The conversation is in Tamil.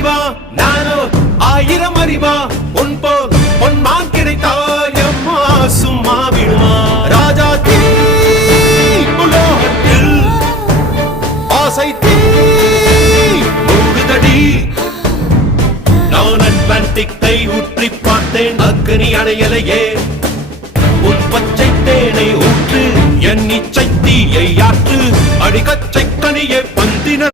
அறிவா நானோ 1000 அறிவா உன் போல் பொன்மான் கிடைத்தால் எம்மா சும்மா விடுமா ராஜா தீ உலோகத்தில் ஆசை தீ மூடுதடி நான் அட்லாண்டிக்கை ஊற்றி பார்த்தேன் அக்னி அணையலையே உன் பச்சை தேனை ஊற்று என் இச்சை தீயை ஆற்று அடிக்கச்சை கனியே பந்தின